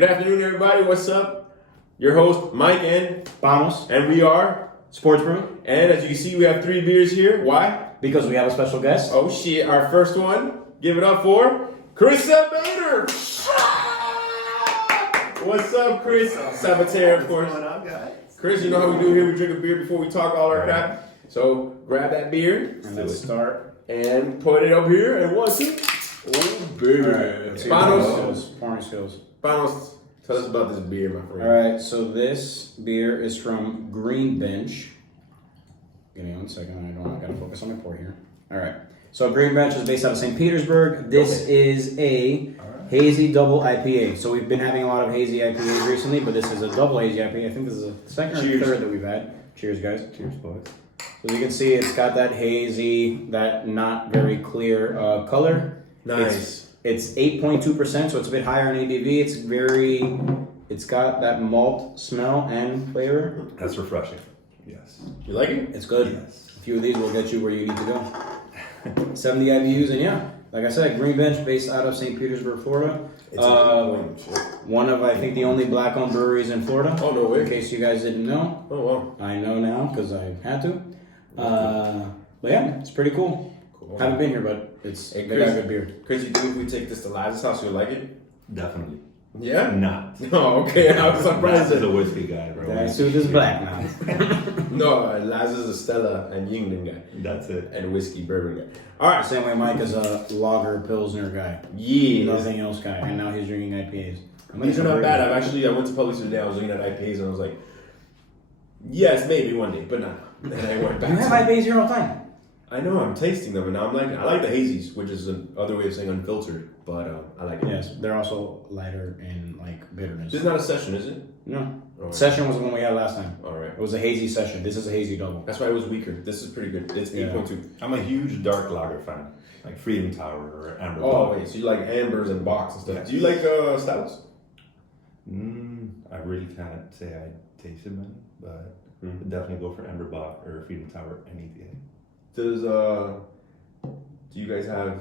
Good afternoon, everybody. What's up? Your host, Mike and Vamos. and we are. Sports Brew. And as you can see, we have 3 beers here. Why? Because we have a special guest. Oh shit! Our first one. Give it up for Chris Sabatier. What's up, Chris? Sabatier, of course. What's going on, guys? Chris, you know how we do here. We drink a beer before we talk all our crap. So grab that beer And let's start. and put it up here. And 1, 2. Oh, baby. Let's see pouring skills. Panos, tell us about this beer, my friend. Alright, so this beer is from Green Bench. Give me 1 second. I gotta focus on my pour here. Alright. So Green Bench is based out of St. Petersburg. This is a hazy double IPA. So we've been having a lot of hazy IPAs recently, but this is a double hazy IPA. I think this is the second or third that we've had. Cheers, guys. Cheers, boys. So you can see it's got that hazy, that not very clear color. Nice. It's 8.2%, so it's a bit higher in ABV. It's got that malt smell and flavor. That's refreshing. Yes. You like it? It's good. Yes. A few of these will get you where you need to go. 70 IBUs, and yeah, like I said, Green Bench, based out of St. Petersburg, Florida. It's One of, I think, the only black-owned breweries in Florida. Oh, no way. In case you guys didn't know. Oh, wow. I know now, because I had to. But yeah, it's pretty cool. Haven't been here, but they got good beer. Chris, you think if we take this to Laz's house, you'll like it? Definitely. Yeah? Not. Oh, okay. I was surprised. That's the whiskey guy, bro. That suit is black now. No, Laz is a Stella and Yingling guy. That's it. And a whiskey bourbon guy. All right. Same way Mike is a lager pilsner guy. Yeah. Nothing else guy. And now he's drinking IPAs. These are not bad. I went to Publix today. I was looking at IPAs and I was like, yes, maybe one day, but not. And I went back. You have IPAs here all the time. I know, I'm tasting them, and now I like the hazies, which is another way of saying unfiltered, but I like it. Yes, they're also lighter in like bitterness. This is not a session, is it? No. Oh, Session was the one we had last time. all right. It was a hazy session. This is a hazy double. That's why it was weaker. This is pretty good. It's 8.2. I'm a huge dark lager fan, like Freedom Tower or Amber. Oh, wait, so you like ambers and box and stuff. Yes. Do you like stouts? I really can't say I tasted many, but I'd definitely go for Amber Bock or Freedom Tower any day. Do you guys have,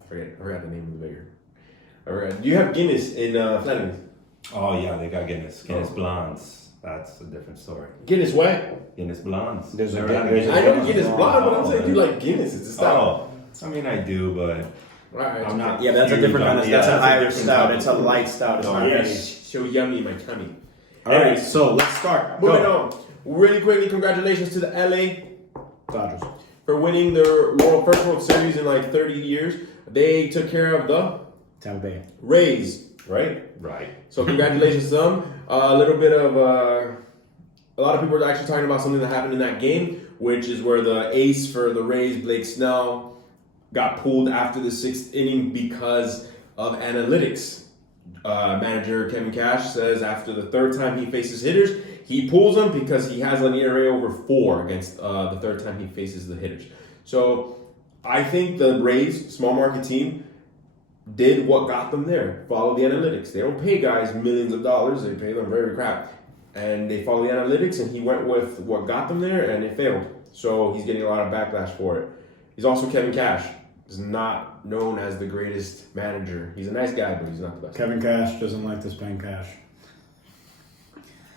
I forgot the name of the beer. Do you have Guinness in Flanagan's? Oh yeah, they got Guinness. Guinness Blondes. That's a different story. Guinness what? Guinness Blondes. There's a Never had Guinness- I know Guinness Guinness blonde, but I'm saying Oh, you like Guinness. It's a stout. Oh, I mean I do, but Right. I'm not. Yeah, but that's a different kind of. Yeah, That's an that's a Irish different stout. kind. It's a light stout. It's not heavy. So yummy in my tummy. All right, so let's start. Moving Go. on. Really quickly, congratulations to the LA Dodgers. for winning their first World Series in like 30 years. They took care of the Tampa Bay. Rays, right? Right. So congratulations to them. A little bit of a lot of people are actually talking about something that happened in that game, which is where the ace for the Rays, Blake Snell, got pulled after the 6th inning because of analytics. Manager Kevin Cash says after the 3rd time he faces hitters, he pulls them because he has an ERA over 4 against the 3rd time he faces the hitters. So I think the Rays, small market team, did what got them there. Follow the analytics. They don't pay guys millions of dollars. They pay them very crap. And they follow the analytics, and he went with what got them there, and it failed. So he's getting a lot of backlash for it. He's also Kevin Cash. He's not known as the greatest manager. He's a nice guy, but he's not the best. Kevin Cash doesn't like to spend cash.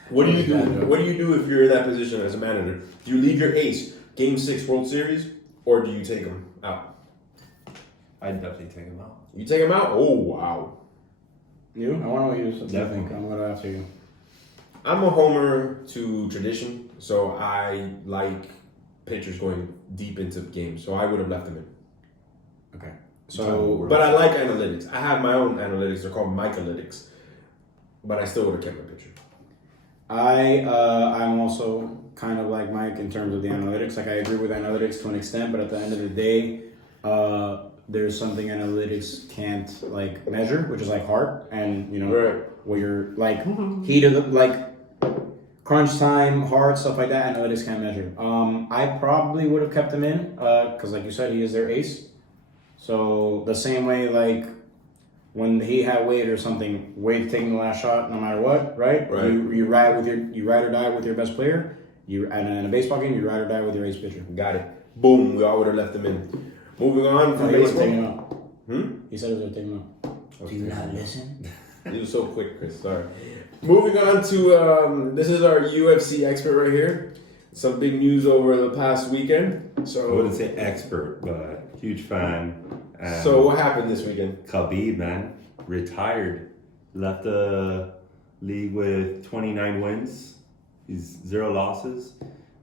What do you do? What do you do if you're in that position as a manager? Do you leave your ace, Game 6 World Series, or do you take him out? I'd definitely take him out. You take him out? Oh, wow. You? I want to know what you think. Definitely. I'm going to ask you. I'm a homer to tradition, so I like pitchers going deep into games, so I would have left him in. Okay. So, But I like analytics. I have my own analytics. They're called Mike-Analytics. But I still would have kept my pitcher. I'm also kind of like Mike in terms of the analytics. Like I agree with analytics to an extent, but at the end of the day, there's something analytics can't like measure, which is like heart, and you know where you're like heat of the like crunch time, heart, stuff like that. Analytics can't measure. I probably would have kept him in because, like you said, he is their ace. So the same way, like when he had Wade or something, Wade taking the last shot no matter what, right? Right. You ride or die with your best player. And in a baseball game, you ride or die with your ace pitcher. Got it. Boom. We all would have left him in. Moving on from He was baseball. taking him out. Hmm? He said he was going to take him out. Okay. Do you not listen? You were so quick, Chris. Sorry. Moving on to this is our UFC expert right here. Some big news over the past weekend. So I wouldn't say expert, but huge fan. So what happened this weekend? Khabib, man, retired. Left the league with 29 wins. He's 0 losses.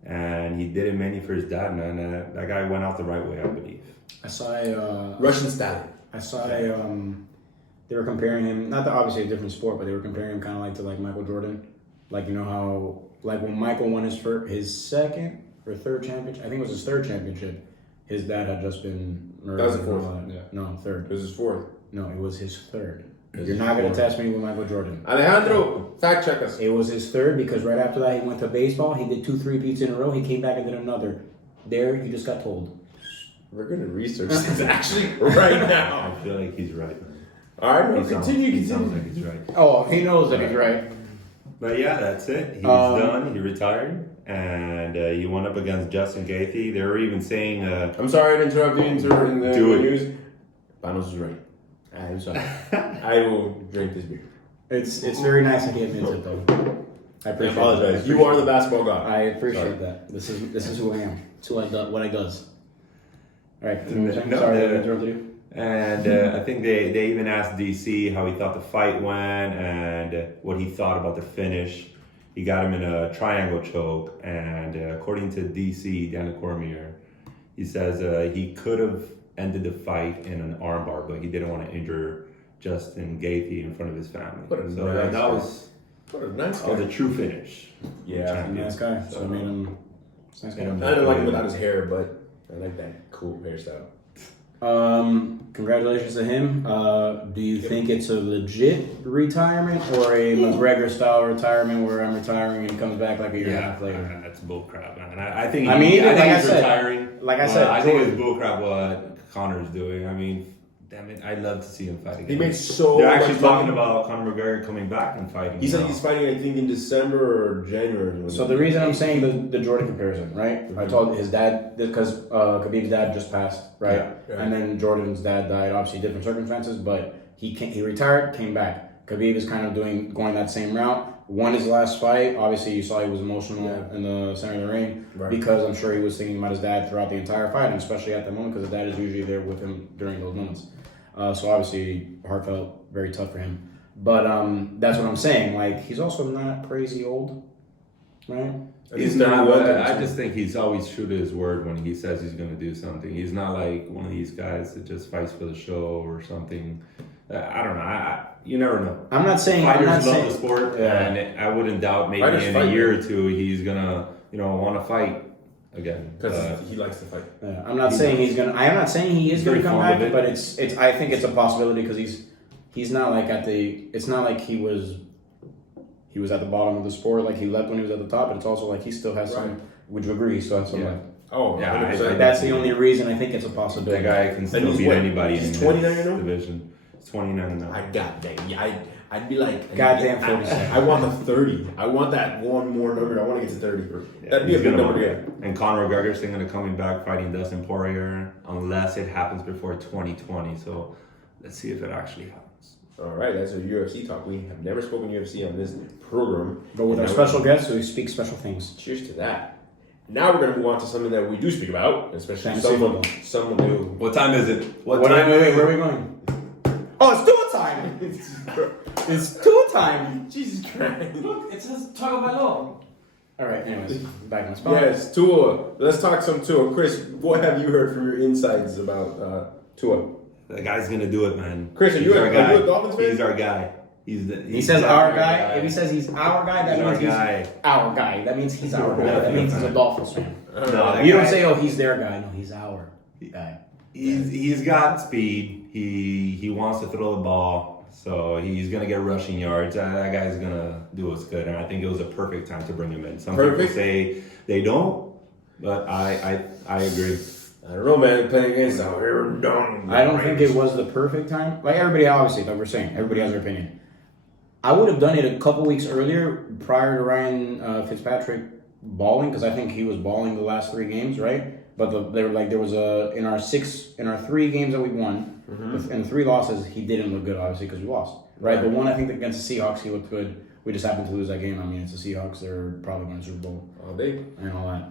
And he did it mainly for his dad, man. That guy went out the right way, I believe. I saw a Russian stallion. I saw they were comparing him, not that obviously a different sport, but they were comparing him kind of like to like Michael Jordan. Like, you know how, like when Michael won his second or third championship, I think it was his third championship, his dad had just been murdered. That was the fourth. Yeah. No, third. It was his fourth. No, it was his third. You're not going to test me with Michael Jordan. Alejandro, fact check us. It was his third because right after that he went to baseball. He did 2 3-peats in a row. He came back and did another. There, he just got told. We're going to research this actually right now. I feel like he's right, man. All right, bro, continue. He sounds like he's right. Oh, he knows that he's right. But yeah, that's it. He's done. He retired. And he went up against Justin Gaethje. They were even saying... I'm sorry to interrupt you in the Do it. news. Panos is right. I'm sorry. I will drink this beer. It's very nice that he admits it though. I I appreciate apologize. that. You are the basketball god. I appreciate that. This is who I am. It's who I do, what I does. All right. No, Sorry I interrupted you. And I think they even asked DC how he thought the fight went and what he thought about the finish. He got him in a triangle choke, and according to DC, Daniel Cormier, he says he could have ended the fight in an armbar, but he didn't want to injure Justin Gaethje in front of his family. What a So nice that guy. was What a nice the guy. true finish. Yeah. Nice guy. So I made him. It's nice guy. I didn't like him without his hair, but I like that cool hairstyle. Congratulations to him. Do you think it's a legit retirement or a McGregor style retirement where I'm retiring and he comes back like a year and a half later? That's bullcrap, man. I think I mean, I think like he's I said- retiring. like I said, I think it's bullcrap what Connor's doing. I mean, damn it, I'd love to see him fight again. He makes so They're much actually talking money. about Conor McGregor coming back and fighting. He said now. he's fighting, I think, in December or January. So the reason I'm saying the Jordan comparison, right? I told his dad because Khabib's dad just passed, right? Yeah. And then Jordan's dad died, obviously different circumstances, but he retired, came back. Khabib is kind of going that same route. Won his last fight. Obviously, you saw he was emotional in the center of the ring because I'm sure he was thinking about his dad throughout the entire fight, and especially at the moment because his dad is usually there with him during those moments. So obviously, heartfelt, very tough for him. But that's what I'm saying. Like, he's also not crazy old, right? He's not. I just think he's always true to his word when he says he's going to do something. He's not like one of these guys that just fights for the show or something. I don't know. You never know. I'm not saying Fighters love the sport, Yeah. and I wouldn't doubt maybe Fighters in fight, a year man. or two he's gonna want to fight again. Because he likes to fight. Yeah, I'm not saying he's gonna. I am not saying he is He's gonna very come fond back, of it. but it's. I think it's a possibility because he's not like at the. It's not like he was at the bottom of the sport. Like he left when he was at the top, but it's also like he still has some. Would you agree? He still has some. Yeah. Left. Oh, Yeah, 100%. That's the only reason I think it's a possibility. That guy can still he's beat what? anybody in He's this 29 now? division. He's 29 now. I'd be like, Goddamn 47. I want the 30. I want that one more number. I want to get to 30. That'd be a He's good gonna number to win. get. And Conor McGregor's thinking of coming back fighting Dustin Poirier unless it happens before 2020. So let's see if it actually happens. All right, that's a UFC talk. We have never spoken UFC on this program. But with our Now special guests, we speak special things. cheers to that. Now we're going to move on to something that we do speak about, especially Fantasy someone who. What time is it? Where are we going? Oh, it's tour time. It's tour time. Jesus Christ. Look, it says Tagovailoa. All right. Anyways, back on spot. Yes, Tua. Let's talk some Tua. Chris, what have you heard from your insights about Tua? The guy's gonna do it, man. Chris, are He's you our a guy. Dolphins fan? He's our guy. He says our guy. If he says he's our guy, that He's means our guy. he's our guy. That means he's our guy. That means he's a Dolphins fan. No, that You don't guy- say, "Oh, he's their guy." No, he's our guy. He's got speed. He wants to throw the ball, so he's gonna get rushing yards. That guy's gonna do us good, and I think it was a perfect time to bring him in. Some people say they don't, but I agree. I don't know, man. Playing against the Arizona. I don't think it was the perfect time. Like everybody, obviously, like we're saying, everybody has their opinion. I would have done it a couple weeks earlier, prior to Ryan Fitzpatrick balling, because I think he was balling the last 3 games, right? But they were like there was in our 3 games that we won, and 3 losses, he didn't look good, obviously, because we lost. right? The one I think against the Seahawks, he looked good. We just happened to lose that game. I mean, it's the Seahawks. They're probably going to Super Bowl. They. And all that.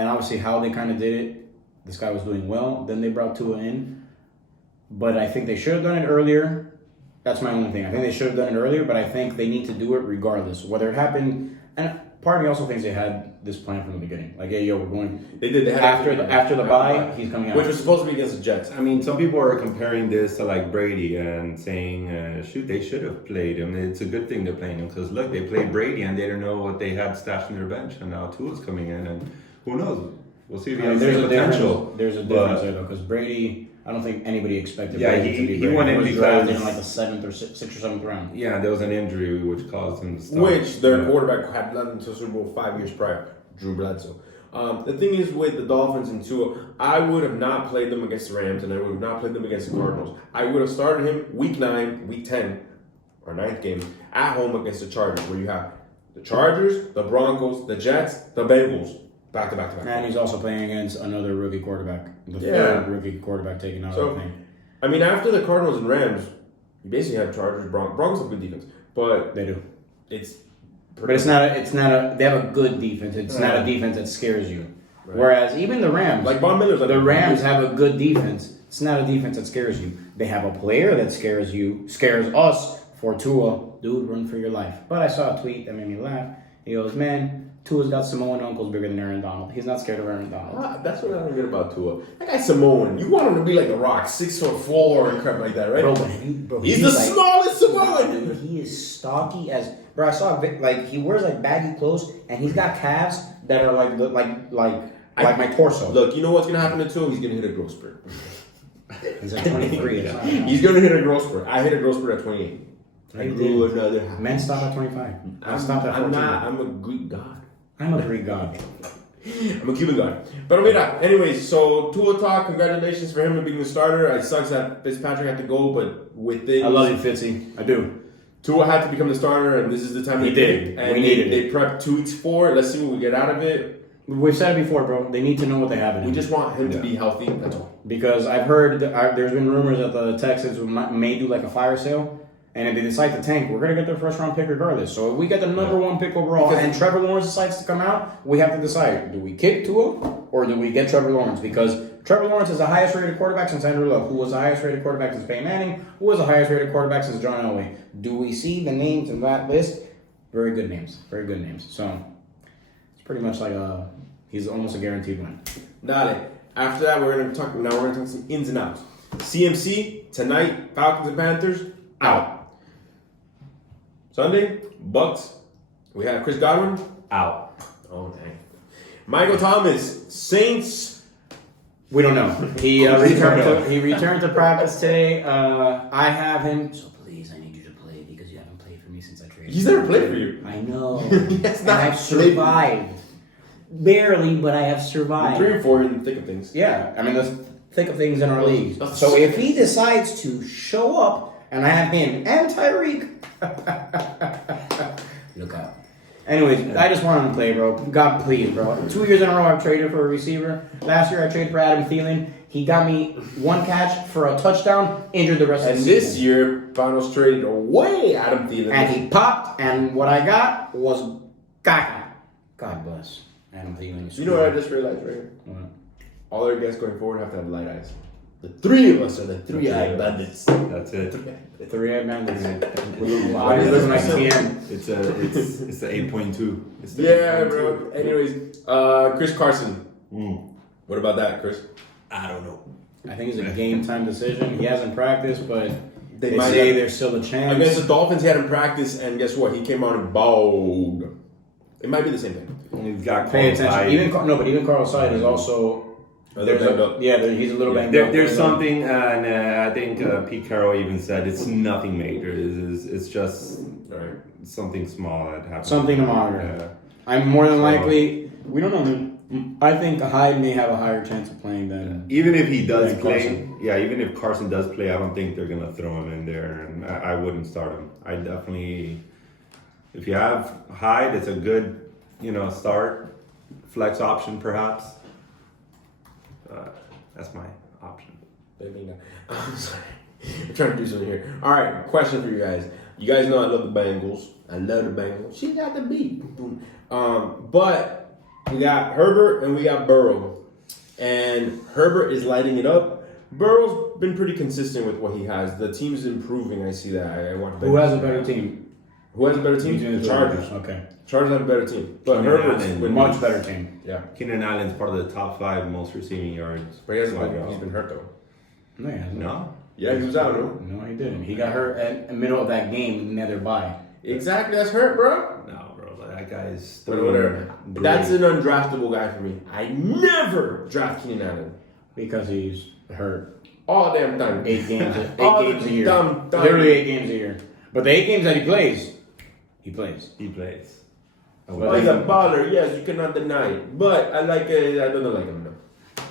And obviously how they kind of did it, this guy was doing well. Then they brought Tua in. But I think they should have done it earlier. That's my only thing. I think they should have done it earlier, but I think they need to do it regardless. Whether it happened, and part of me also thinks they had this plan from the beginning. Like, hey, yo, we're going. They did. They had after the bye, he's coming out. Which was supposed to be against the Jets. I mean, some people are comparing this to like Brady and saying, shoot, they should have played him. It's a good thing they're playing him because look, they played Brady and they don't know what they had stashed in their bench, and now Tua's coming in, and who knows? We'll see if he has the potential. There's a difference there though, because Brady, I don't think anybody expected. Yeah, Brady to be Brady. he went in was because drafted in like the sixth or seventh round. Yeah, there was an injury which caused him to start. Which their quarterback had led them to Super Bowl 5 years prior, Drew Bledsoe. The thing is with the Dolphins and Tua, I would have not played them against the Rams and I would have not played them against the Cardinals. I would have started him week 9, week 10, or 9th game, at home against the Chargers, where you have the Chargers, the Broncos, the Jets, the Bengals. Back to back to back. And he's also playing against another rookie quarterback. The third rookie quarterback taken out of the thing. I mean, after the Cardinals and Rams, you basically have Chargers, Broncos have good defense. But They do. But it's not a they have a good defense. It's not a defense that scares you. Right. Whereas even the Rams, like Von Miller's like the Rams have a good defense. It's not a defense that scares you. They have a player that scares us for Tua. Dude, run for your life. But I saw a tweet that made me laugh. He goes, man, Tua's got Samoan uncles bigger than Aaron Donald. He's not scared of Aaron Donald. That's what I don't get about Tua. That guy's Samoan. You want him to be like The Rock, 6'4" and crap like that, right? Bro, he's the smallest Samoan. Dude, he is stocky as. Bro, I saw like he wears like baggy clothes and he's got calves that are like my torso. Look, you know what's gonna happen to Tua? He's gonna hit a growth spurt. He's like 23. He's gonna hit a growth spurt. I hit a growth spurt at 28. I grew another half. Men stop at 25. I'm a Greek god. I'm a Greek god. I'm a Cuban god. But mira, anyways, so Tua talk, congratulations for him being the starter. It sucks that Fitzpatrick had to go, but with it, I love you, Fitzy. I do. Tua had to become the starter, and this is the time he did. And we needed they prepped 2 weeks for it. Let's see what we get out of it. We've said it before, bro. They need to know what they have in him. We just want him to be healthy. That's all. Because I've heard there's been rumors that the Texans may do like a fire sale. And if they decide to tank, we're going to get their first round pick regardless. So if we get the number 1 pick overall and Trevor Lawrence decides to come out, we have to decide, do we kick Tua or do we get Trevor Lawrence? Because Trevor Lawrence is the highest rated quarterback since Andrew Luck, who was the highest rated quarterback since Peyton Manning, who was the highest rated quarterback since John Elway. Do we see the names in that list? Very good names. Very good names. So it's pretty much like he's almost a guaranteed win. Dale. After that, we're going to talk some ins and outs. CMC, tonight, Falcons and Panthers, out. Sunday, Bucks. We have Chris Godwin out. Oh, dang. Michael Thomas, Saints. We don't know. He returned to practice today. I have him. So please, I need you to play because you haven't played for me since I traded. He's never played for you. I know. And I've survived. Barely, but I have survived. 3 or 4 in the thick of things. Yeah, I mean the thick of things in our league. So if he decides to show up, and I have him and Tyreek. Look out. Anyways, I just want him to play, bro. God, please, bro. 2 years in a row, I've traded for a receiver. Last year, I traded for Adam Thielen. He got me 1 catch for a touchdown, injured the rest of the season. And this year, Panos traded away Adam Thielen. And he popped, and what I got was Kaka. God bless Adam Thielen. You know what I just realized right here? What? All our guests going forward have to have light eyes. The 3 of us are the 3-eyed bandits. That's it. 3-eyed bandits. Why It do you looks look like like TM. It's the 8.2. It's the Yeah, 8.2. bro. Anyways, Chris Carson. What about that, Chris? I don't know. I think it's a game time decision. He hasn't practiced, but they might say have- there's still a chance. Against the Dolphins, he had him practice, and guess what? He came out and balled. It might be the same thing. He's got Pay Carlos Hyde. attention. Even Carlos Hyde is also. They're banged up. He's a little banged up. There's something, and I think Pete Carroll even said it's nothing major. It's just something small that happened. Something to monitor. I'm more than likely. We don't know. I think Hyde may have a higher chance of playing than. Even if he does than play, Carson. even if Carson does play, I don't think they're gonna throw him in there, and I wouldn't start him. I definitely, if you have Hyde, it's a good, start, flex option perhaps. That's my option. I'm sorry. I'm trying to do something here. All right, question for you guys. You guys know I love the Bengals. I love the Bengals. She got the beat. But we got Herbert and we got Burrow. And Herbert is lighting it up. Burrow's been pretty consistent with what he has. The team's improving. I see that. I want Who has a better team? Who has a better team? Between The Chargers. Okay. Chargers have a better team. But Keenan Herbert's Allen, been Much better team. Yeah. Keenan Allen's part of the top 5 most receiving yards. But he hasn't been, he's been hurt though. No, he hasn't. No? Yeah, he was out, no? No, he didn't. He got hurt in the middle of that game, nether bye. Exactly, that's hurt, bro. No, bro. That guy's Whatever. great. That's an undraftable guy for me. I never draft Keenan Allen. Because he's hurt. All damn time. 8 games. 8 All games the a year. dumb. Literally 8 games a year. But the 8 games that he plays, he plays. He plays. Well, he's a baller, yes, you cannot deny it. But I like it, I don't like him though.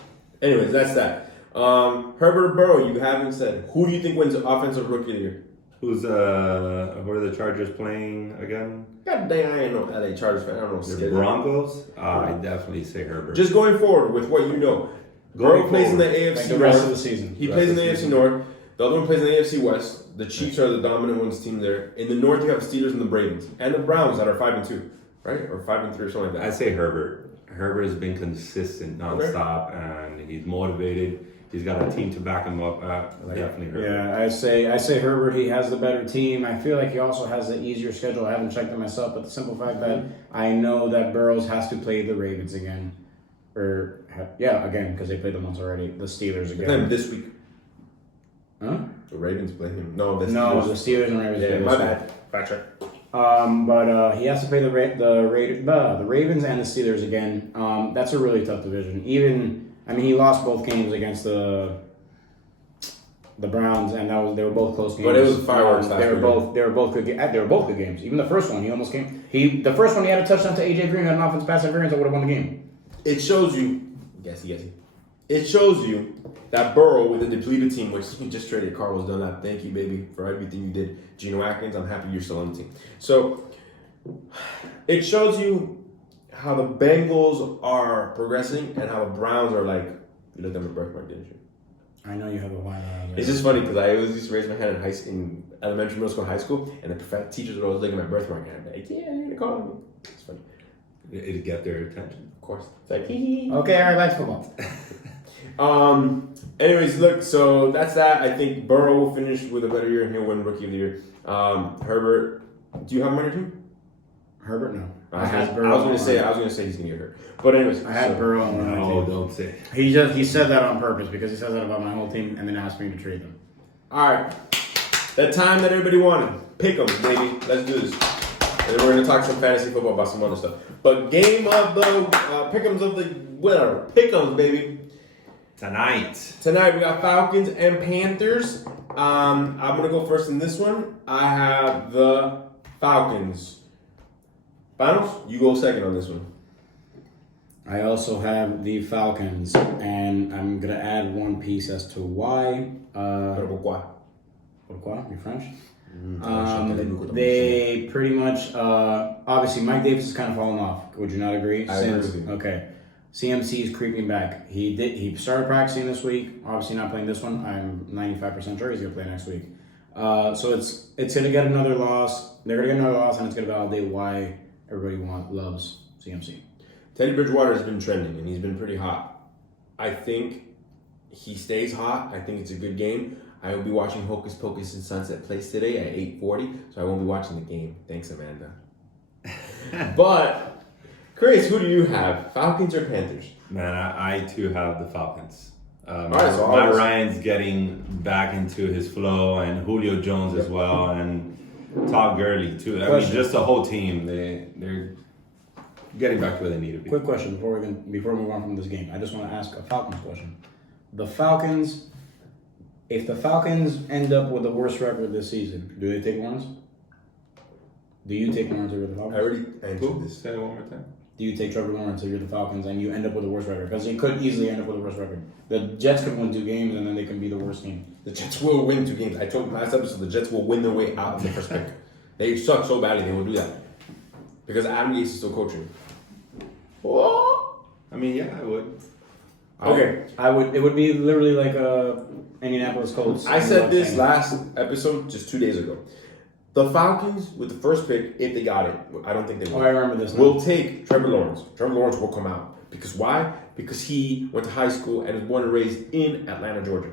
Anyways, that's that. Herbert Burrow, you haven't said. Who do you think wins Offensive Rookie of the Year? Who are the Chargers playing again? God dang, I ain't no LA Chargers fan. I don't know. The schedule. Broncos? I definitely say Herbert. Just going forward with what you know. Burrow plays in the AFC Like the rest of North. the season. He plays in the AFC North. The other one plays in the AFC West. The Chiefs are the dominant ones team there. In the North, you have the Steelers and the Ravens. And the Browns that are 5-2. Right? Or 5-3 or something like that. I say Herbert. Herbert has been consistent nonstop, and he's motivated. He's got a team to back him up. Definitely Herbert. Yeah, I say Herbert. He has the better team. I feel like he also has the easier schedule. I haven't checked it myself, but the simple fact that I know that Burrows has to play the Ravens again, again because they played them once already. The Steelers They play him again. this week. Huh? The Ravens play him. No, the No, Steelers. the Steelers and Ravens. Yeah, play my this bad. Fact check. But he has to play the Ravens and the Steelers again. That's a really tough division. He lost both games against the Browns, and they were both close games. But it was fireworks last They were week. both good games. Even the first one, he almost came. The first one he had a touchdown to AJ Green on an offensive pass interference that would have won the game. It shows you, guessy. It shows you that Burrow with a depleted team, which he just traded Carlos Dunlap. Thank you, baby, for everything you did. Geno Atkins, I'm happy you're still on the team. So it shows you how the Bengals are progressing and how the Browns are like. You looked at my birthmark, didn't you? I know you have a line. It's just funny because I always used to raise my hand in elementary, middle school, high school, and the teachers would always look at my birthmark and I'd be like, "Yeah, you're gonna call me." It's funny, It'd get their attention. of course. It's like, hee hee. Okay, all right, that's football. Anyways, look, so that's that. I think Burrow will finish with a better year and he'll win Rookie of the Year. Herbert, do you have him on your team? Herbert, no. I was gonna say he's gonna get hurt. But anyways, I had Burrow on my No, team. don't say. He said that on purpose because he says that about my whole team and then asked me to trade them. all right. That time that everybody wanted. Pick 'em, baby. Let's do this. And then we're gonna talk some fantasy football about some other stuff. But game of the pick'ems of the whatever. Pick'ems, baby. Tonight we got Falcons and Panthers. I'm gonna go first in this one. I have the Falcons. Finals, you go second on this one. I also have the Falcons, and I'm gonna add one piece as to why. Pourquoi? Pourquoi? You French? They They pretty much, obviously, Mike Davis is kind of falling off. Would you not agree? I agree with you. Okay. CMC is creeping back. He started practicing this week. Obviously, not playing this one. I'm 95% sure he's gonna play next week. So it's gonna get another loss. They're gonna get another loss, and it's gonna validate why everybody loves CMC. Teddy Bridgewater has been trending, and he's been pretty hot. I think he stays hot. I think it's a good game. I will be watching Hocus Pocus and Sunset Place today at 8:40, so I won't be watching the game. Thanks, Amanda. But, Chris, who do you have? Falcons or Panthers? Man, I too have the Falcons. right, so Matt I'll- Ryan's getting back into his flow, and Julio Jones as well, and Todd Gurley too. I mean, Question. just the whole team. They're getting back to where they need to be. Quick question before we move on from this game. I just want to ask a Falcons question. The Falcons, if the Falcons end up with the worst record this season, do they take Lawrence? Do you take Lawrence over the I Falcons? already answered Who? this. Say it one more time. Do you take Trevor Lawrence if you're the Falcons and you end up with the worst record? Because they could easily end up with the worst record. The Jets could win 2 games and then they can be the worst team. The Jets will win 2 games. I told you last episode the Jets will win their way out of the first pick. They suck so badly they will do that. Because Adam Gase is still coaching. I mean, yeah, I would. Okay, it would be literally like a Indianapolis Colts. I said this last episode just 2 days ago. The Falcons, with the first pick, if they got it, I don't think they will. Oh, I remember this. Will take Trevor Lawrence. Trevor Lawrence will come out. Because why? Because he went to high school and was born and raised in Atlanta, Georgia.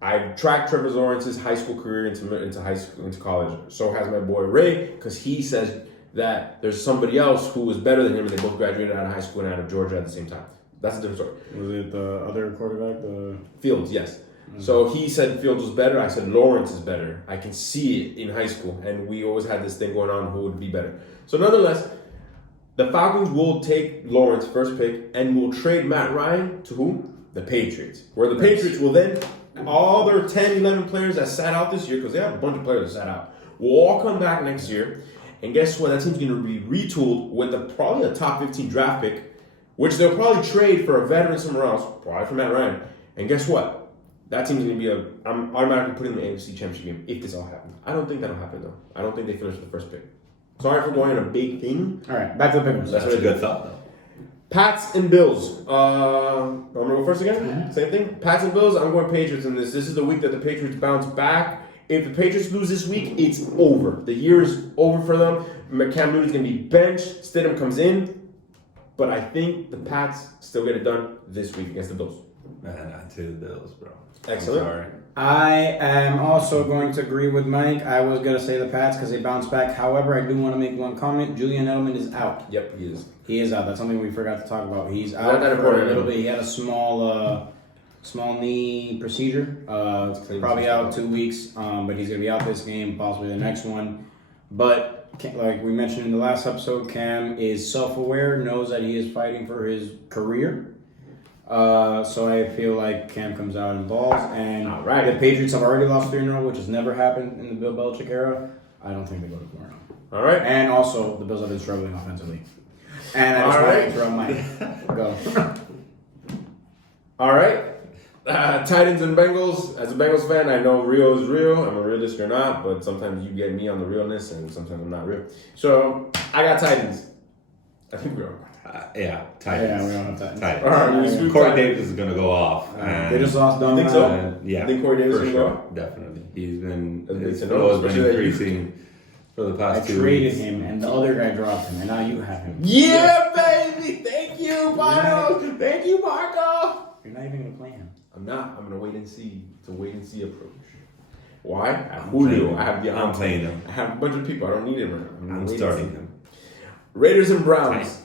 I've tracked Trevor Lawrence's high school career into high school, into college. So has my boy Ray, because he says that there's somebody else who was better than him, and they both graduated out of high school and out of Georgia at the same time. That's a different story. Was it the other quarterback? Fields, yes. So he said Fields was better. I said Lawrence is better. I can see it in high school, and we always had this thing going on who would be better. So nonetheless, the Falcons will take Lawrence first pick and will trade Matt Ryan to who? The Patriots. Where the Patriots will then, all their 10, 11 players that sat out this year, because they have a bunch of players that sat out, will all come back next year. And guess what? That team's going to be retooled with probably a top 15 draft pick, which they'll probably trade for a veteran somewhere else, probably for Matt Ryan. And guess what? That team's going to be I'm automatically putting them in the AFC Championship game if this all happens. I don't think that'll happen, though. I don't think they finish with the first pick. Sorry for going on a big thing. All right, back to the big ones. That's a good thought, though. Pats and Bills. I'm going to go first again? Mm-hmm. Same thing? Pats and Bills, I'm going Patriots in this. This is the week that the Patriots bounce back. If the Patriots lose this week, it's over. The year is over for them. Cam Newton's going to be benched. Stidham comes in. But I think the Pats still get it done this week against the Bills. Man, I do the Bills, bro. Excellent. I'm sorry. I am also going to agree with Mike. I was going to say the Pats because they bounced back. However, I do want to make one comment. Julian Edelman is out. Yep, he is. He is out. That's something we forgot to talk about. He's Not out that for a important. little bit. He had a small knee procedure. Probably out 2 weeks, but he's going to be out this game, possibly the next one. But like we mentioned in the last episode, Cam is self-aware, knows that he is fighting for his career. So I feel like Cam comes out and balls, and Alright. the Patriots have already lost 3 in a row, which has never happened in the Bill Belichick era. I don't think they go to 4 now. All right. And also, the Bills have been struggling offensively. And I just want to throw my go. All right. Titans and Bengals. As a Bengals fan, I know real is real. I'm a realist or not, but sometimes you get me on the realness, and sometimes I'm not real. So I got Titans. I think we're all right. Yeah, Titans. Yeah, we don't have Titans. Titans. All right, Corey Davis is going to go off. And, They just lost Don. You think so? Yeah. I think Corey Davis for is sure. going to Definitely. He's been, That's his good to know, flow has been especially that you- increasing for the I past 2 traded weeks. him, and the other guy dropped him, and now you have him. Yeah, baby. Thank you, Marco. Thank you, Marco. You're not even going to play him. I'm not. I'm going to wait and see. It's a wait and see approach. Why? I have Julio. I have the I'm playing him. I have a bunch of people. I don't need him right now. I'm starting him. Raiders and Browns.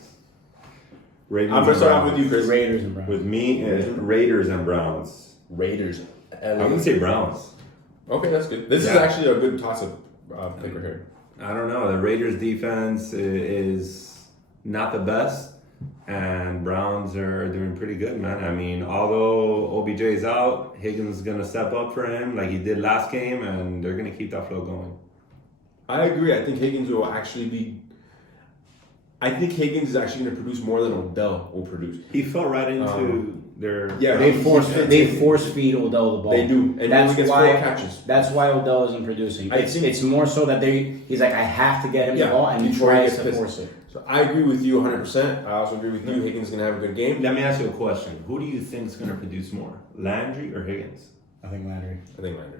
Ravens I'm going to and start off Browns. with you, Chris. Raiders and Browns. With me, Raiders and Browns. Raiders. I'm going to say Browns. Okay, that's good. This is Yeah. actually a good toss-up pick right here. I don't know. The Raiders defense is not the best, and Browns are doing pretty good, man. I mean, although OBJ's out, Higgins is going to step up for him like he did last game, and they're going to keep that flow going. I agree. I think Higgins will actually be. I think Higgins is actually going to produce more than Odell will produce. He fell right into their... Yeah, They force feed Odell the ball. They do, and that's he gets why 4 catches. That's why Odell isn't producing. I think- It's more so that he's like, I have to get him Yeah, the ball, and he before he tries gets to pissed. force it. So I agree with you 100%. I also agree with you. Higgins is going to have a good game. Let me ask you a question. Who do you think is going to produce more, Landry or Higgins? I think Landry. I think Landry.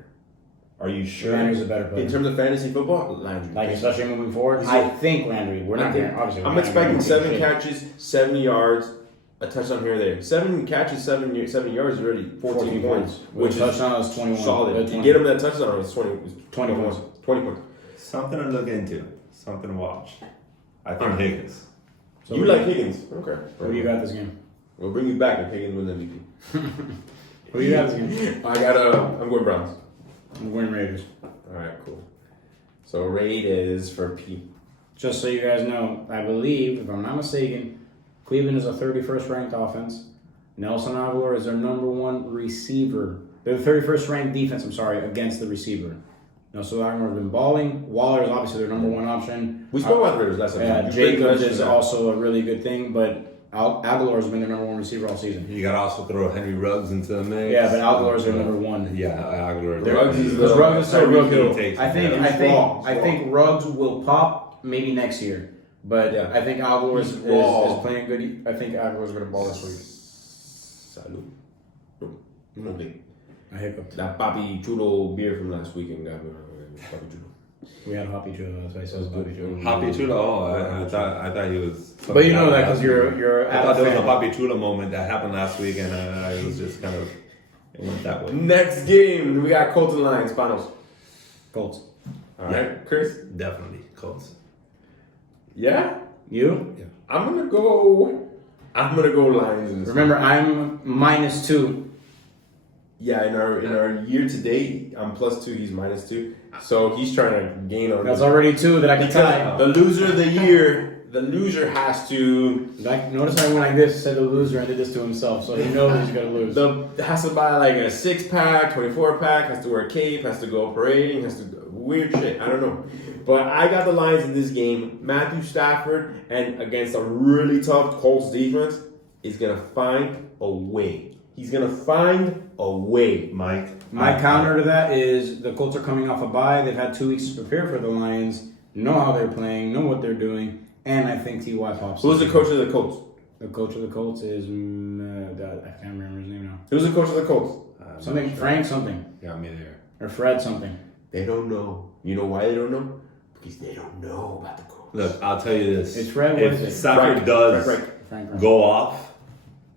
Are you sure? Landry's a better player. In terms of fantasy football, Landry. Like, especially moving forward, He's I think Landry. We're not think- here, obviously. I'm expecting 7 catches, 70 yards, a touchdown here or there. 7 catches, 7 yards is already 14 points, which is touchdown is 21. solid. 20. You get him that touchdown, it's 20 points. 20 points. Something to look into. Something to watch. I think Higgins. So You who like Higgins? Okay. Who do you got this game? We'll bring you back if Higgins wins MVP. Who do you got this game? I'm going Browns. I'm going Raiders. All right, cool. So Raiders for P. Just so you guys know, I believe, if I'm not mistaken, Cleveland is a 31st ranked offense. Nelson Aguilar is their number 1 receiver. They're the 31st ranked defense, against the receiver. Nelson Aguilar has been balling. Waller is obviously their number 1 option. We spoke about the Raiders last time. Jacobs is also a really good thing, but Aguilar has been their number 1 receiver all season. You got to also throw Henry Ruggs into the mix. Yeah, but Aguilar is their number 1. Yeah, Aguilar. Ruggs is Because Ruggs is so Tyreek good. Hill. I think Ruggs will pop maybe next year, but Yeah. I think Aguilar is He's raw. playing good. I think Aguilar is going to ball this week. Salud. Okay. I hiccuped. That Papi Chulo beer from last weekend got me. Papi Chulo. We had Hoppy Chulo, that's why I said it was Hoppy Chulo. Happy Chulo. Oh, I thought he was. But you know that because you're. I thought there was a Happy Chulo moment that happened last week, and I was just kind of. It went that way. Next game, we got Colts and Lions. Panos. Colts. All right, Chris. Definitely Colts. Yeah. You? Yeah. I'm gonna go Lions in this. Remember, I'm -2. Yeah, in our year to date, I'm +2. He's -2. So he's trying to gain on. That's me. already 2 that I can Because tie. the loser of the year. The loser has to Notice I went like this, said the loser, and did this to himself, so he knows he's gonna lose. has to buy like a 6-pack, 24-pack, has to wear a cape, has to go parading, has to weird shit. I don't know, but I got the Lions in this game. Matthew Stafford, and against a really tough Colts defense, is gonna find a way. He's gonna find a way. Mike. My counter to that is the Colts are coming off a bye. They've had 2 weeks to prepare for the Lions, know how they're playing, know what they're doing, and I think T.Y. pops. Who's the coach of the Colts? The coach of the Colts is I can't remember his name now. Who's the coach of the Colts? Something Frank something Got me there. or Fred something. They don't know. You know why they don't know? Because they don't know about the Colts. Look, I'll tell you this. It's Fred. What is If it? Stafford does Frank. go off,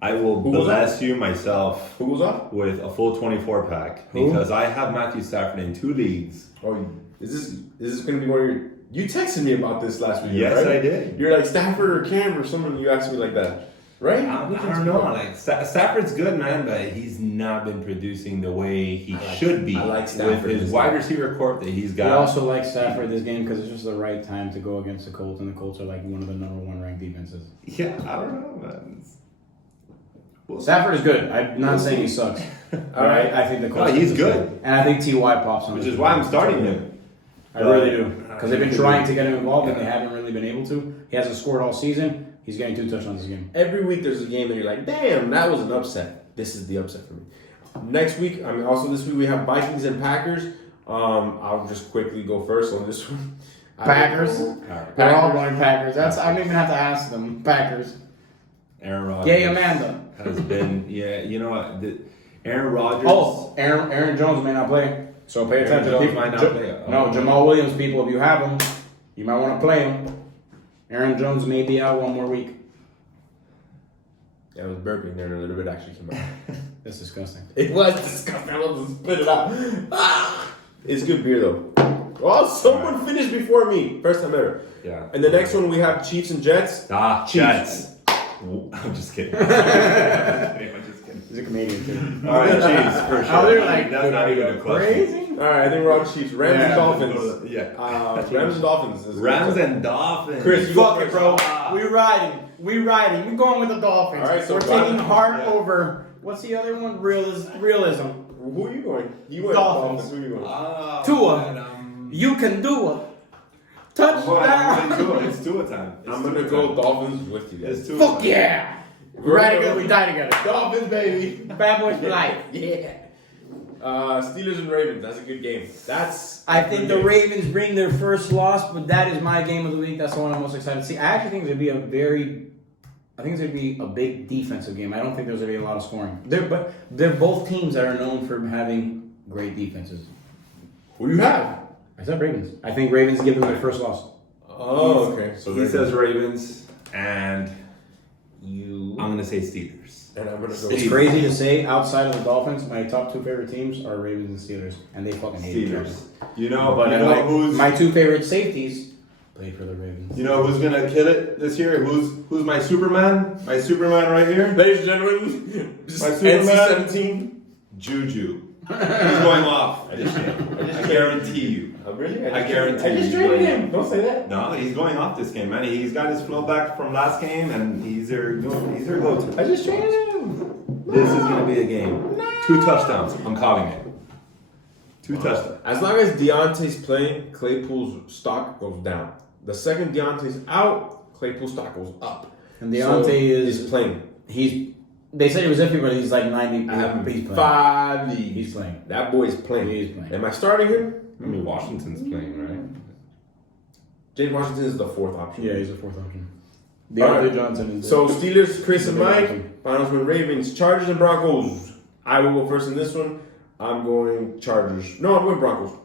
I will Who goes bless you myself Who goes off? with a full 24-pack Who? because I have Matthew Stafford in 2 leagues. Oh, is this going to be one of your? You texted me about this last week. Yes, right? I did. You're like Stafford or Cam or someone. You asked me like that, right? I don't know. Like Stafford's good, man, but he's not been producing the way he should be I like with Stafford his this wide game. receiver corp that he's I got. also like Stafford this game because it's just the right time to go against the Colts, and the Colts are like one of the #1 ranked defenses. Yeah, I don't know, man. Stafford is good. I'm not saying he sucks. All right, I think the Colts. No, he's are good. and I think Ty pops on, Which this is why I'm game. starting him. I really do because they've been trying to get him involved and they haven't really been able to. He hasn't scored all season. He's getting 2 touchdowns this game. Every week there's a game that you're like, damn, that was an upset. This is the upset for me. Next week, also this week we have Vikings and Packers. I'll just quickly go first on this one. Packers. Packers. They're all going Packers. I don't even have to ask them. Packers. Aaron Rodgers. Yay, Amanda. Has been, you know what? Aaron Rodgers. Oh, Aaron Jones may not play, so pay Aaron attention. Jones People- might not play. No, Jamal Williams, people, if you have him, you might want to play him. Aaron Jones may be out 1 more week. Yeah, I was burping there and a little bit actually came out. That's disgusting. It was disgusting. I was to spit it out. It's good beer though. Well, someone finished before me. First time ever. Yeah. And the next one we have Chiefs and Jets. Chiefs. Jets. I'm just kidding. I'm just kidding. He's a comedian too. All right, Chiefs for sure. Oh, they're like, that's not even a question. crazy. All right, I think we're on Chiefs. Rams and Dolphins. Yeah. Rams and Dolphins. is- Rams and Dolphins. Chris, you go Fuck it, bro. Ah. We riding. We're going with the Dolphins. All right, so we're taking heart yeah. over. What's the other one? Realism. Who are you going? You went Dolphins. Who are you going? Tua. Man, You can do it. Touchdown. It's Tua time. I'm gonna go Dolphins with you guys. It's Tua Fuck time. yeah. We ride together, we die together. Dolphins, baby. Bad boys for life. Yeah. Steelers and Ravens. That's a good game. I think the Ravens bring their first loss, but that is my game of the week. That's the one I'm most excited to see. I actually think it's going to be a big defensive game. I don't think there's going to be a lot of scoring. They're both teams that are known for having great defenses. Who do you have? I said Ravens. I think Ravens give them their first loss. Oh, okay. So He says Ravens, and you. I'm gonna say Steelers. And I'm gonna go. It's crazy to say, outside of the Dolphins, my top 2 favorite teams are Ravens and Steelers, and they fucking hate each other. Steelers. You know, But you know who's my 2 favorite safeties play for the Ravens. you know who's gonna kill it this year? Who's my Superman? My Superman right here. Ladies and gentlemen, My Superman. NC-17. Juju. He's going off. I guarantee you. Oh, really? I guarantee I just you. traded him. Don't say that. No, he's going off this game, man. He's got his flow back from last game, and he's their go-to. I just traded him. This is gonna be a game. 2 touchdowns. I'm calling it. 2 touchdowns. As long as Deontay's playing, Claypool's stock goes down. The second Deontay's out, Claypool's stock goes up. And Deontay is playing. They said he was iffy, but he's like 90. I have He's playing. 5 leagues. He's playing. That boy's playing. He's playing. Am I starting him? I mean, Washington's playing, right? James Washington is the 4th option. Yeah, he's a 4th option. DeAndre Johnson is So Steelers, Chris and Mike. Johnson. Finals win Ravens, Chargers, and Broncos. I will go first in this one. I'm going Chargers. No, I'm going Broncos.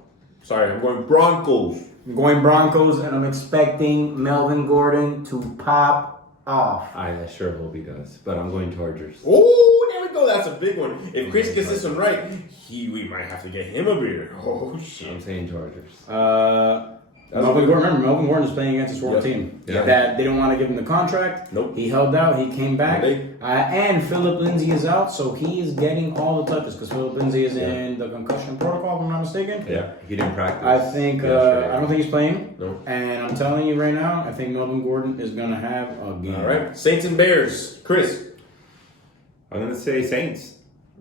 Sorry, I'm going Broncos. I'm going Broncos, and I'm expecting Melvin Gordon to pop off. I sure hope he does, but I'm going Chargers. Oh, there we go. That's a big one. If Chris gets this one right, we might have to get him a beer. Oh, shit. I'm saying Chargers. Melvin Gordon, remember, Melvin Gordon is playing against his former team. Yeah. That they didn't want to give him the contract. Nope. He held out. He came back. Okay. And Philip Lindsay is out, so he is getting all the touches because Philip Lindsay is in the concussion protocol, if I'm not mistaken. Yeah, he didn't practice. I think, I don't think he's playing. No. And I'm telling you right now, I think Melvin Gordon is going to have a game. All right. Saints and Bears. Chris. I'm gonna say Saints.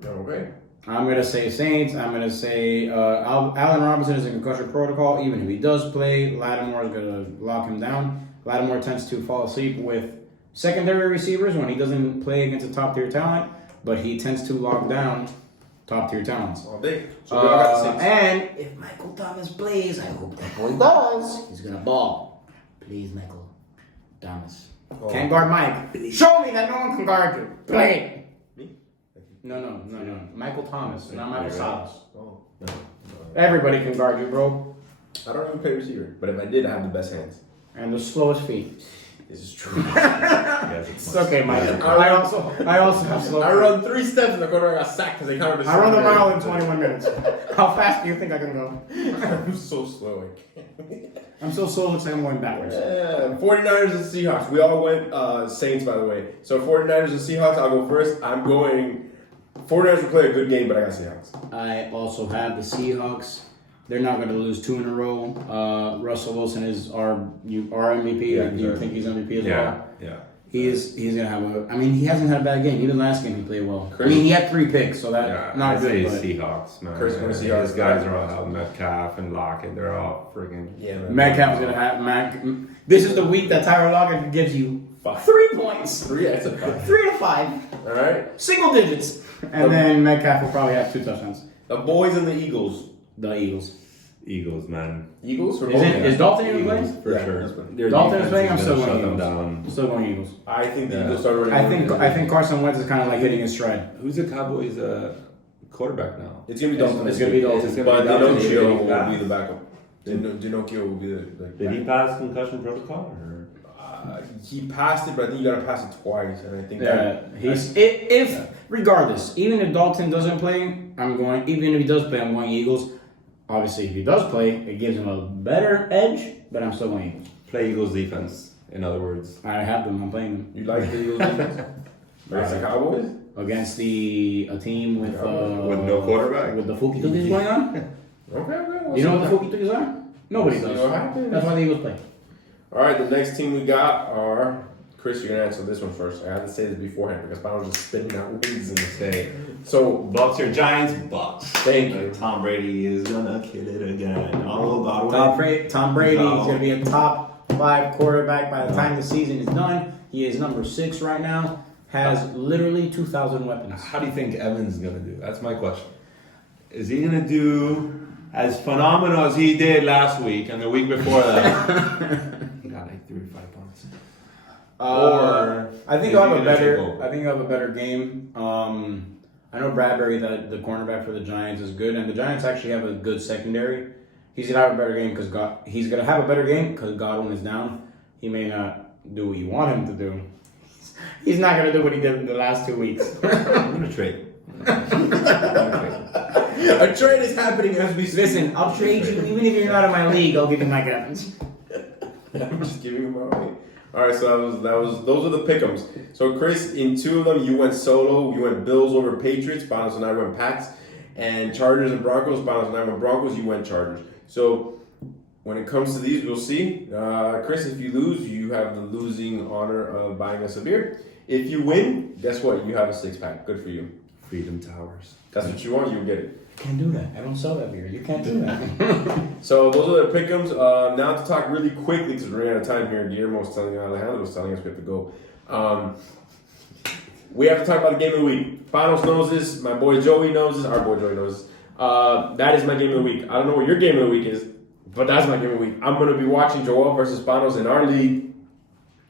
Okay. I'm going to say Saints. I'm going to say Allen Robinson is in concussion protocol. Even if he does play, Lattimore is going to lock him down. Lattimore tends to fall asleep with secondary receivers when he doesn't play against a top-tier talent, but he tends to lock down top-tier talents. All day. So we all got the Saints. And if Michael Thomas plays, I hope that boy does. He's going to ball. Please, Michael Thomas. Oh. Can't guard Mike. Show me that no one can guard you. Play. No. Michael Thomas, not Michael Salas. Oh. Everybody can guard you, bro. I don't even play receiver, but if I did, I have the best hands. And the slowest feet. This is true. Yes, It's okay, Mike. I also have slow I feet. run 3 steps and the quarterback got sacked because they counted the I run the mile in 21 minutes. How fast do you think I can go? I'm so slow. I can't. I'm so slow, looks like I'm going backwards. 49ers and Seahawks. We all went Saints, by the way. So 49ers and Seahawks, I'll go first. I'm going... 49ers will play a good game, but I got Seahawks. I also have the Seahawks. They're not going to lose 2 in a row. Russell Wilson is our MVP. Yeah, Do you think he's MVP as Yeah, well? yeah. He's going to have a... I mean, he hasn't had a bad game. Even last game he played well. Chris? I mean, he had 3 picks, so that Yeah, not I'd good. say But Seahawks, man. Chris, what is Seahawks? These guys are all out. Metcalf and Lockett, they're all freaking. Yeah, man. Metcalf's going to have... This is the week that Tyler Lockett gives you 3 points. 3, yeah, it's a 5. 3 to 5. All right. Single digits. And then Metcalf will probably have 2 touchdowns. The boys and the Eagles. The Eagles. Eagles, man. Eagles? For Is Dalton even Eagles, playing? for Yeah, sure. that's fine. Their Dalton's defense playing, is I'm still gonna going shut them Eagles. down. Still going Eagles. I think the Yeah. Eagles started running. I think Carson Wentz is kind of like hitting his stride. Who's the Cowboys' quarterback now? It's going to be Dalton. It's gonna be Dalton. It's gonna But be Dalton. Dinocchio Did will be the backup. Dinocchio will be the Did he backup. pass concussion protocol? Or? He passed it, but I think you got to pass it twice. And I think Yeah, if regardless, even if Dalton doesn't play, I'm going. Even if he does play, I'm going Eagles. Obviously, if he does play, it gives him a better edge, but I'm still going Eagles. Play Eagles defense, in other words. I have them. I'm playing them You like the Eagles defense? Against the Cowboys? against a team with no quarterback. with the Fookie Tookies going on. Okay. You know what the Fookie Tookies are? Nobody We'll see does. what happens. That's why the Eagles play. All right, the next team we got are... Chris, you're going to answer this one first. I had to say this beforehand because I was just spitting out wins in the Say, So, Bucks or Giants? Bucks. thank you. Tom Brady is gonna kill it again. Oh, Godwin. Tom Brady is going to be a top 5 quarterback by the time the season is done. He is number 6 right now. Has literally 2,000 weapons. How do you think Evans is gonna do? That's my question. Is he gonna do as phenomenal as he did last week and the week before that? He got like 3 or 5 points. Or I think is I'll he have a gonna take better. over? I think I'll have a better game. I know Bradbury, the cornerback for the Giants, is good, and the Giants actually have a good secondary. He's gonna have a better game because he's gonna have a better game because Godwin is down. He may not do what you want him to do. He's not gonna do what he did in the last 2 weeks. I'm gonna trade. A trade is happening as we speak. Listen, I'll trade you even if you're not in my league. I'll give you Mike Evans. I'm just giving him my way. All right, so those are the pick'ems. So Chris, in 2 of them, you went solo. You went Bills over Patriots. Bonos and I went Pats, and Chargers and Broncos. Bonos and I went Broncos. You went Chargers. So when it comes to these, we'll see. Chris, if you lose, you have the losing honor of buying us a beer. If you win, guess what? You have a 6-pack. Good for you. Freedom Towers. That's what you want. You'll get it. Can't do that. I don't sell that beer. You can't do that. So those are the pick'ems. Now to talk really quickly because we're running out of time here. Guillermo's telling Alejandro's telling us we have to go. We have to talk about the game of the week. Panos knows this. My boy Joey knows this. Our boy Joey knows this. That is my game of the week. I don't know what your game of the week is, but that's my game of the week. I'm going to be watching Joel versus Panos in our league.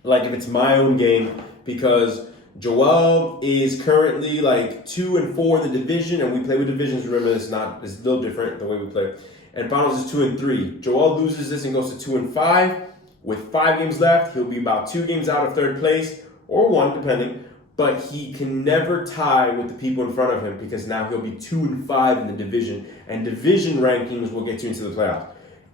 like if it's my own game, because Joel is currently like 2-4 in the division, and we play with divisions. Remember, it's a little different the way we play. And Panos is 2-3. Joel loses this and goes to 2-5. With 5 games left, he'll be about 2 games out of third place, or 1 depending. But he can never tie with the people in front of him, because now he'll be 2-5 in the division, and division rankings will get you into the playoffs.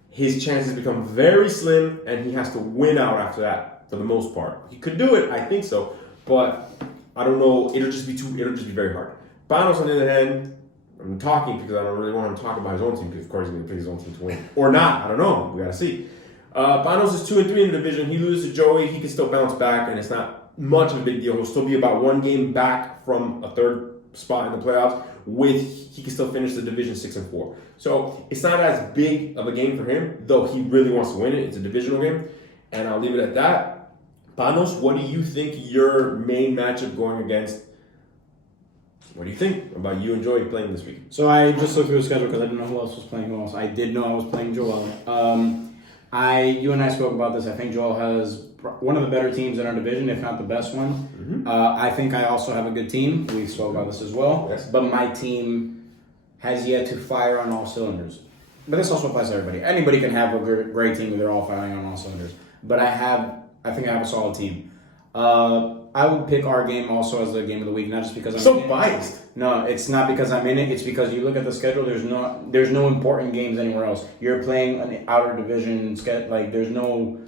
His chances become very slim, and he has to win out after that for the most part. He could do it, I think so, but I don't know. It'll just be very hard. Panos, on the other hand, I'm talking because I don't really want him to talk about his own team, because of course he's going to pick his own team to win or not. I don't know. We got to see. Panos is 2-3 in the division. He loses to Joey. He can still bounce back, and it's not much of a big deal. He'll still be about 1 game back from a third spot in the playoffs. He can still finish the division 6-4. So it's not as big of a game for him, though he really wants to win it. It's a divisional game, and I'll leave it at that. Panos, what do you think your main matchup going against? What do you think about you and Joey playing this week? So I just looked through the schedule because I didn't know who else was playing who else. I did know I was playing Joel. You and I spoke about this. I think Joel has one of the better teams in our division, if not the best one. Mm-hmm. I think I also have a good team. We spoke about this as well. Yes. But my team has yet to fire on all cylinders. But this also applies to everybody. Anybody can have a great team if they're all firing on all cylinders. But I think I have a solid team. I would pick our game also as the game of the week, not just because I'm so in it. biased. No, it's not because I'm in it. It's because you look at the schedule. There's no important games anywhere else. You're playing an outer division schedule. Like there's no.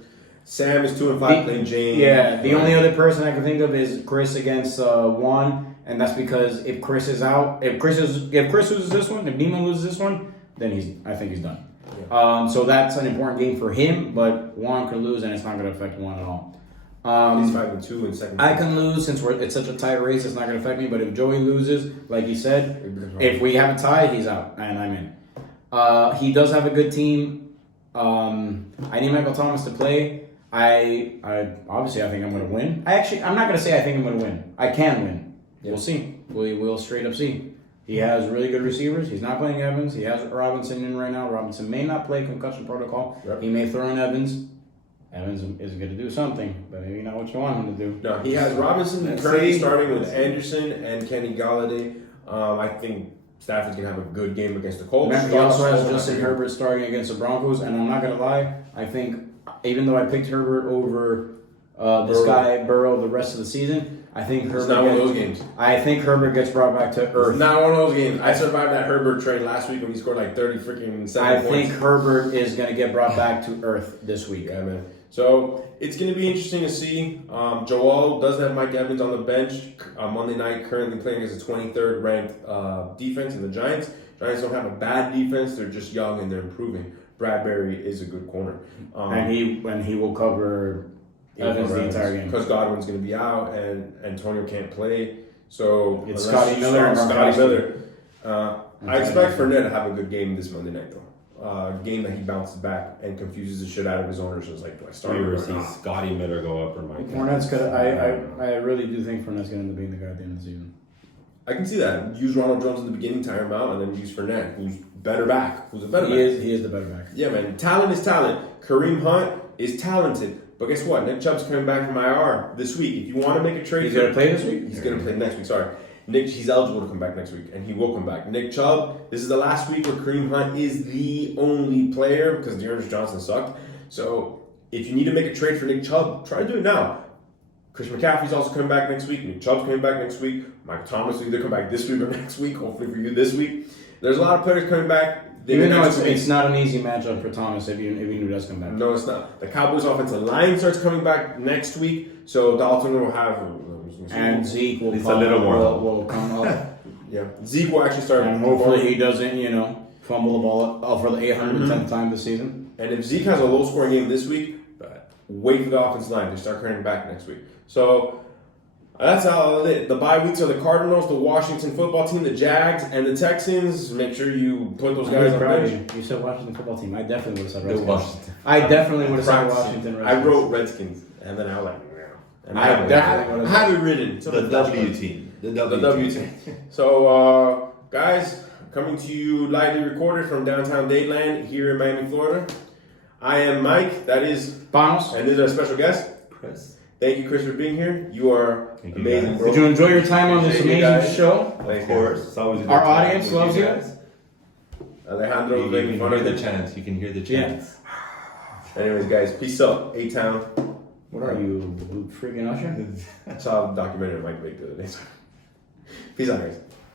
Sam is 2-5 playing James. Yeah, the only other person I can think of is Chris against Juan, and that's because if Chris is out, if Chris loses this one, if Nemo loses this one, then I think he's done. Yeah. So that's an important game for him, but Juan could lose, and it's not going to affect Juan at all. He's 5-2 in second. I can lose since it's such a tight race. It's not going to affect me. But if Joey loses, like he said, if we have a tie, he's out and I'm in. He does have a good team. I need Michael Thomas to play. I obviously I think I'm going to win. I'm not going to say I think I'm going to win. I can win. Yeah. We'll see. We'll straight up see. He has really good receivers. He's not playing Evans. He has Robinson in right now. Robinson may not play concussion protocol. Yep. He may throw in Evans. Evans is going to do something, but maybe not what you want him to do. No, he has Robinson currently starting with Anderson and Kenny Galladay. I think Stafford's going to have a good game against the Colts. He also has Justin Herbert starting against the Broncos, and I'm not going to lie, I think even though I picked Herbert over this guy Burrow the rest of the season, I think Herbert. It's not one of those games. I think Herbert gets brought back to earth. It's not one of those games. I survived that Herbert trade last week when he scored like 30 freaking 7 points. I think Herbert is going to get brought back to earth this week. Yeah, man. So it's going to be interesting to see. Joel does have Mike Evans on the bench on Monday night, currently playing as a 23rd ranked defense in the Giants. Giants don't have a bad defense; they're just young and they're improving. Bradbury is a good corner, and he will cover Evans the entire game because Godwin's going to be out and Antonio can't play. So it's Scotty Miller and Scotty Miller. I expect Fournette to have a good game this Monday night, though. Game that he bounces back and confuses the shit out of his owners. So it's like, do I start or see Scotty Miller go up or Mike? Fournette's gonna. I really do think Fournette's gonna end up being the guy at the end of the season. I can see that. Use Ronald Jones in the beginning, tire him out, and then use Fournette, who's better back. Who's a better back. He is the better back. Yeah, man. Talent is talent. Kareem Hunt is talented. But guess what? Nick Chubb's coming back from IR this week. If you want to make a trade, he's gonna play this week. He's gonna play next week. Sorry. He's eligible to come back next week, and he will come back. Nick Chubb, this is the last week where Kareem Hunt is the only player because Dearness Johnson sucked. So if you need to make a trade for Nick Chubb, try to do it now. Christian McCaffrey's also coming back next week. Nick Chubb's coming back next week. Michael Thomas will either come back this week or next week. Hopefully for you this week. There's a lot of players coming back. Even though it's not an easy matchup for Thomas if he does come back. No, it's not. The Cowboys' offensive line starts coming back next week, so Dalton will have... And Zeke will come up. Yeah, Zeke will actually start. And hopefully he doesn't, fumble the ball for the 810th time this season. And if Zeke has a low-scoring game this week, wait for the offensive line. They start carrying back next week. So that's how it. The bye weeks are the Cardinals, the Washington football team, the Jags, and the Texans. Make sure you put those guys on the bench. You said Washington football team. I definitely would have said Redskins. I definitely would have said Washington Redskins. I wrote Redskins, and then I was like, and I have it written. So the W team. The W team. So, guys, coming to you lightly recorded from downtown Dayland here in Miami, Florida. I am Mike. That is Panos. And this is our special guest, Chris. Thank you, Chris, for being here. You are Thank you, amazing, guys. bro. Did you enjoy your time on this Appreciate you amazing guys. show? Of course, it's always a good Our time audience with loves you. guys. Alejandro, You making can fun hear of the it. chants. You can hear the Yeah. chants. Anyways, guys, peace out. A-Town. What are you, freaking usher? I saw a documentary of Mike Vick the other day. Peace out, guys.